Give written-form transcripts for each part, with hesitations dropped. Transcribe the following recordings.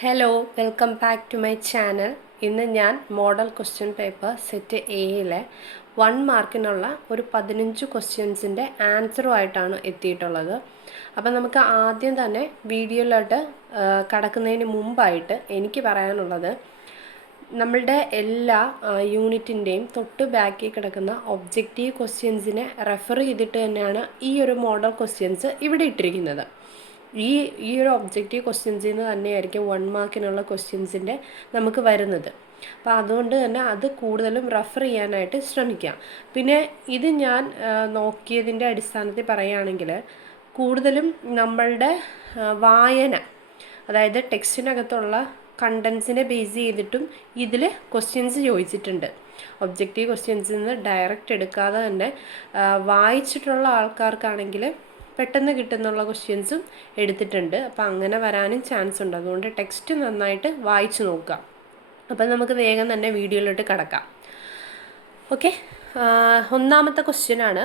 Hello welcome back to my channel. ഇന്ന് ഞാൻ model question paper set എയിലെ 1 മാർക്കിനുള്ള ഒരു 15 ക്വസ്റ്റ്യൻസിൻ്റെ ആൻസറുമായിട്ടാണ് എത്തിയിട്ടുള്ളത്. അപ്പം നമുക്ക് ആദ്യം തന്നെ വീഡിയോയിലോട്ട് കടക്കുന്നതിന് മുമ്പായിട്ട് എനിക്ക് പറയാനുള്ളത്, നമ്മളുടെ എല്ലാ യൂണിറ്റിൻ്റെയും തൊട്ട് ബാക്കിൽ കിടക്കുന്ന ഒബ്ജക്റ്റീവ് ക്വസ്റ്റ്യൻസിനെ റെഫർ ചെയ്തിട്ട് തന്നെയാണ് ഈ ഒരു മോഡൽ ക്വസ്റ്റ്യൻസ് ഇവിടെ ഇട്ടിരിക്കുന്നത്. ഈ ഒരു ഒബ്ജക്റ്റീവ് ക്വസ്റ്റ്യൻസിൽ നിന്ന് തന്നെയായിരിക്കും 1 മാർക്കിനുള്ള ക്വസ്റ്റ്യൻസിൻ്റെ നമുക്ക് വരുന്നത്. അപ്പോൾ അതുകൊണ്ട് തന്നെ അത് കൂടുതലും റെഫർ ചെയ്യാനായിട്ട് ശ്രമിക്കാം. പിന്നെ ഇത് ഞാൻ നോക്കിയതിൻ്റെ അടിസ്ഥാനത്തിൽ പറയുകയാണെങ്കിൽ കൂടുതലും നമ്മളുടെ വായന, അതായത് ടെക്സ്റ്റിനകത്തുള്ള കണ്ടൻസിനെ ബേസ് ചെയ്തിട്ടും ഇതിൽ ക്വസ്റ്റ്യൻസ് ചോദിച്ചിട്ടുണ്ട്. ഒബ്ജക്റ്റീവ് ക്വസ്റ്റ്യൻസിൽ നിന്ന് ഡയറക്റ്റ് എടുക്കാതെ തന്നെ വായിച്ചിട്ടുള്ള ആൾക്കാർക്കാണെങ്കിൽ പെട്ടെന്ന് കിട്ടുന്നുള്ള ക്വസ്റ്റ്യൻസും എടുത്തിട്ടുണ്ട്. അപ്പോൾ അങ്ങനെ വരാനും ചാൻസ് ഉണ്ട്. അതുകൊണ്ട് ടെക്സ്റ്റ് നന്നായിട്ട് വായിച്ചു നോക്കുക. അപ്പം നമുക്ക് വേഗം തന്നെ വീഡിയോയിലോട്ട് കടക്കാം. ഓക്കെ, ഒന്നാമത്തെ ക്വസ്റ്റ്യനാണ്,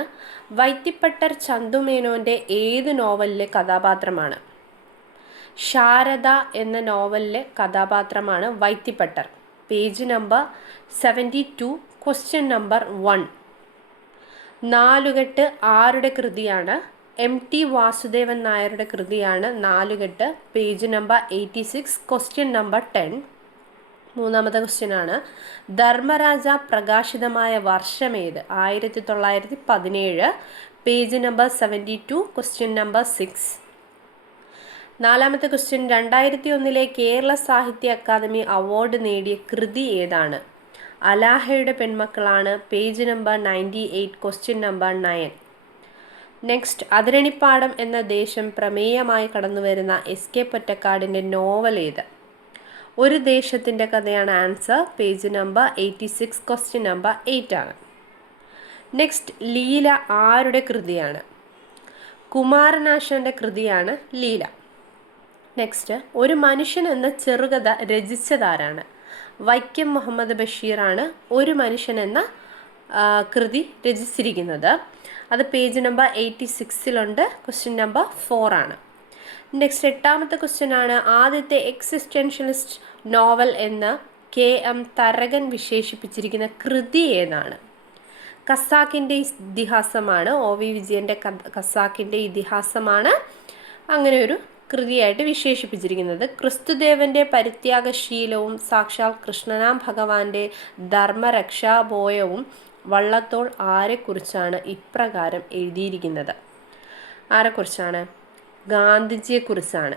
വൈത്തിപ്പട്ടർ ചന്തുമേനോൻ്റെ ഏത് നോവലിലെ കഥാപാത്രമാണ്? ശാരദ എന്ന നോവലിലെ കഥാപാത്രമാണ് Vaithipattar. Page number 72, question number 1. Nalukettu ആരുടെ കൃതിയാണ്? MT വാസുദേവൻ നായരുടെ കൃതിയാണ് Nalukettu. Page number 86, question number 10. മൂന്നാമത്തെ ക്വസ്റ്റ്യനാണ്, ധർമ്മരാജ പ്രകാശിതമായ വർഷമേത്? 1917. Page number 72, question number 6. നാലാമത്തെ ക്വസ്റ്റ്യൻ, 2001 കേരള സാഹിത്യ അക്കാദമി അവാർഡ് നേടിയ കൃതി ഏതാണ്? അലാഹയുടെ പെൺമക്കളാണ്. Page number 98, question number 9. Next, Athiranippadam എന്ന ദേശം പ്രമേയമായി കടന്നുവരുന്ന SK പൊറ്റക്കാടിൻ്റെ നോവൽ ഏത്? ഒരു ദേശത്തിൻ്റെ കഥയാണ് answer. Page number 86, question number 8 ആണ്. നെക്സ്റ്റ്, ലീല ആരുടെ കൃതിയാണ്? കുമാരനാശാൻ്റെ കൃതിയാണ് ലീല. നെക്സ്റ്റ്, ഒരു മനുഷ്യൻ എന്ന ചെറുകഥ രചിച്ചതാരാണ്? വൈക്കം മുഹമ്മദ് ബഷീറാണ് ഒരു മനുഷ്യൻ എന്ന കൃതി രചിച്ചിരിക്കുന്നത്. അത് പേജ് നമ്പർ 86 ക്വസ്റ്റ്യൻ നമ്പർ 4 ആണ്. നെക്സ്റ്റ്, എട്ടാമത്തെ ക്വസ്റ്റ്യൻ ആണ്, ആദ്യത്തെ എക്സിസ്റ്റൻഷ്യലിസ്റ്റ് നോവൽ എന്ന് KM തരകൻ വിശേഷിപ്പിച്ചിരിക്കുന്ന കൃതി ഏതാണ്? ഖസാക്കിൻ്റെ ഇതിഹാസമാണ്. OV വിജയൻ്റെ ഖസാക്കിൻ്റെ ഇതിഹാസമാണ് അങ്ങനെ ഒരു കൃതിയായിട്ട് വിശേഷിപ്പിച്ചിരിക്കുന്നത്. ക്രിസ്തുദേവൻ്റെ പരിത്യാഗശീലവും സാക്ഷാൽ കൃഷ്ണനാം ഭഗവാന്റെ ധർമ്മരക്ഷാബോയവും വള്ളത്തോൾ ആരെക്കുറിച്ചാണ് ഇപ്രകാരം എഴുതിയിരിക്കുന്നത്? ആരെക്കുറിച്ചാണ്? ഗാന്ധിജിയെക്കുറിച്ചാണ്.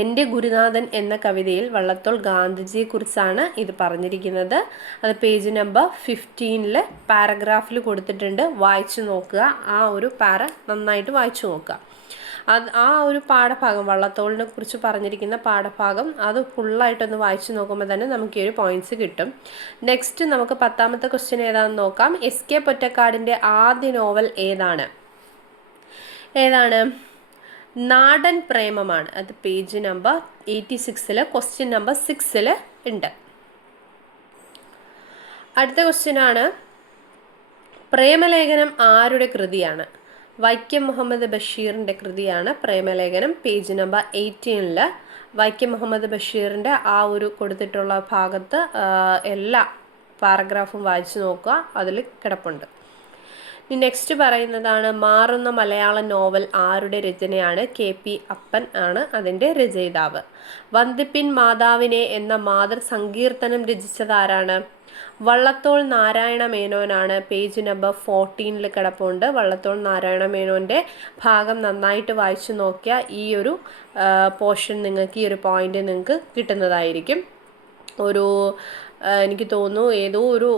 എൻ്റെ ഗുരുനാഥൻ എന്ന കവിതയിൽ വള്ളത്തോൾ ഗാന്ധിജിയെക്കുറിച്ചാണ് ഇത് പറഞ്ഞിരിക്കുന്നത്. അത് പേജ് നമ്പർ 15 പാരഗ്രാഫിൽ കൊടുത്തിട്ടുണ്ട്. വായിച്ചു നോക്കുക. ആ ഒരു നന്നായിട്ട് വായിച്ചു നോക്കുക. ആ ഒരു പാഠഭാഗം, വള്ളത്തോളിനെ കുറിച്ച് പറഞ്ഞിരിക്കുന്ന പാഠഭാഗം, അത് ഫുള്ളായിട്ടൊന്ന് വായിച്ചു നോക്കുമ്പോൾ തന്നെ നമുക്ക് ഈ ഒരു പോയിന്റ്സ് കിട്ടും. നെക്സ്റ്റ്, നമുക്ക് 10ാമത്തെ ക്വസ്റ്റ്യൻ ഏതാണെന്ന് നോക്കാം. SK പൊറ്റക്കാടിൻ്റെ ആദ്യ നോവൽ ഏതാണ്? നാടൻ പ്രേമമാണ്. അത് പേജ് നമ്പർ 86 ക്വസ്റ്റ്യൻ നമ്പർ 6 ഉണ്ട്. അടുത്ത ക്വസ്റ്റ്യൻ ആണ്, പ്രേമലേഖനം ആരുടെ കൃതിയാണ്? വൈക്കം മുഹമ്മദ് ബഷീറിൻ്റെ കൃതിയാണ് പ്രേമലേഖനം. പേജ് നമ്പർ 18 വൈക്കം മുഹമ്മദ് ബഷീറിൻ്റെ ആ ഒരു കൊടുത്തിട്ടുള്ള ഭാഗത്ത് എല്ലാ പാരഗ്രാഫും വായിച്ചു നോക്കുക, അതിൽ കിടപ്പുണ്ട്. ഇനി നെക്സ്റ്റ് പറയുന്നതാണ്, മാറുന്ന മലയാള നോവൽ ആരുടെ രചനയാണ്? KP അപ്പൻ ആണ് അതിൻ്റെ രചയിതാവ്. വന്ദിപ്പിൻ മാതാവിനെ എന്ന മാതൃസങ്കീർത്തനം രചിച്ചതാരാണ്? വള്ളത്തോൾ നാരായണ മേനോനാണ്. പേജ് നമ്പർ 14 കിടപ്പുണ്ട്. വള്ളത്തോൾ നാരായണ മേനോൻ്റെ ഭാഗം നന്നായിട്ട് വായിച്ചു നോക്കിയാൽ ഈ ഒരു പോർഷൻ നിങ്ങൾക്ക്, ഈ ഒരു പോയിന്റ് നിങ്ങൾക്ക് കിട്ടുന്നതായിരിക്കും. എനിക്ക് തോന്നുന്നു ഏതോ ഒരു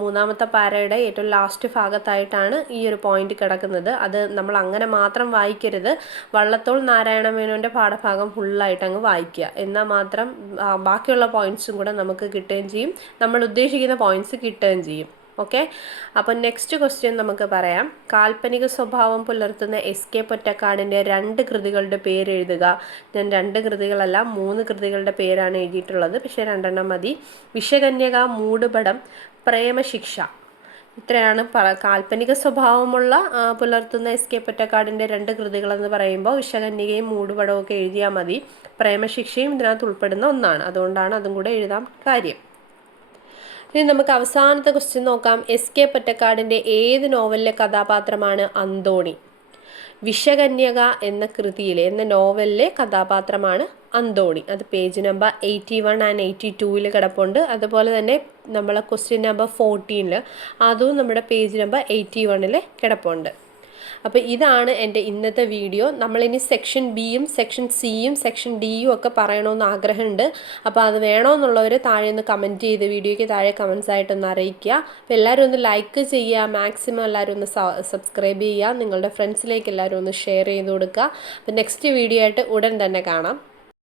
3ാമത്തെ പാരയുടെ ഏറ്റവും ലാസ്റ്റ് ഭാഗത്തായിട്ടാണ് ഈ ഒരു പോയിന്റ് കിടക്കുന്നത്. അത് നമ്മൾ അങ്ങനെ മാത്രം വായിക്കരുത്. വള്ളത്തോൾ നാരായണ മേനോൻ്റെ പാഠഭാഗം ഫുള്ളായിട്ട് അങ്ങ് വായിക്കുക. എന്നാൽ മാത്രം ബാക്കിയുള്ള പോയിന്റ്സും കൂടെ നമുക്ക് കിട്ടുകയും ചെയ്യും, നമ്മൾ ഉദ്ദേശിക്കുന്ന പോയിന്റ്സ് കിട്ടുകയും ചെയ്യും. ഓക്കെ, അപ്പോൾ നെക്സ്റ്റ് ക്വസ്റ്റ്യൻ നമുക്ക് പറയാം. കാൽപ്പനിക സ്വഭാവം പുലർത്തുന്ന SK പൊറ്റക്കാടിൻ്റെ 2 കൃതികളുടെ പേര് എഴുതുക. ഞാൻ 2 കൃതികളല്ല 3 കൃതികളുടെ പേരാണ് എഴുതിയിട്ടുള്ളത്, പക്ഷേ 2 മതി. വിഷകന്യക, മൂടുപടം, പ്രേമശിക്ഷ. ഇത്രയാണ് കാൽപ്പനിക സ്വഭാവമുള്ള പുലർത്തുന്ന എസ്.കെ. പൊറ്റക്കാടിൻ്റെ 2 കൃതികളെന്ന് പറയുമ്പോൾ വിഷകന്യകയും മൂടുപടവും ഒക്കെ എഴുതിയാൽ മതി. പ്രേമശിക്ഷയും ഇതിനകത്ത് ഉൾപ്പെടുന്ന ഒന്നാണ്, അതുകൊണ്ടാണ് അതും കൂടെ എഴുതാൻ കാര്യം. ഇനി നമുക്ക് അവസാനത്തെ ക്വസ്റ്റ്യൻ നോക്കാം. എസ്.കെ. പൊറ്റക്കാടിൻ്റെ ഏത് നോവലിലെ കഥാപാത്രമാണ് അന്തോണി? വിഷകന്യക എന്ന കൃതിയിലെ നോവലിലെ കഥാപാത്രമാണ് അന്തോണി. അത് പേജ് നമ്പർ 81 ആൻഡ് 82 കിടപ്പുണ്ട്. അതുപോലെ തന്നെ നമ്മളെ ക്വസ്റ്റ്യൻ നമ്പർ 14 അതും നമ്മുടെ പേജ് നമ്പർ 81 കിടപ്പുണ്ട്. അപ്പോൾ ഇതാണ് എൻ്റെ ഇന്നത്തെ വീഡിയോ. നമ്മളിനി സെക്ഷൻ ബിയും സെക്ഷൻ സിയും സെക്ഷൻ ഡിയും ഒക്കെ പറയണമെന്ന് ആഗ്രഹമുണ്ട്. അപ്പോൾ അത് വേണമെന്നുള്ളവർ താഴെ ഒന്ന് കമൻറ്റ് ചെയ്ത് വീഡിയോയ്ക്ക് താഴെ കമൻസ് ആയിട്ടൊന്ന് അറിയിക്കുക. അപ്പോൾ എല്ലാവരും ഒന്ന് ലൈക്ക് ചെയ്യുക, മാക്സിമം എല്ലാവരും ഒന്ന് സബ്സ്ക്രൈബ് ചെയ്യുക, നിങ്ങളുടെ ഫ്രണ്ട്സിലേക്ക് എല്ലാവരും ഒന്ന് ഷെയർ ചെയ്ത് കൊടുക്കുക. അപ്പോൾ നെക്സ്റ്റ് വീഡിയോ ആയിട്ട് ഉടൻ തന്നെ കാണാം.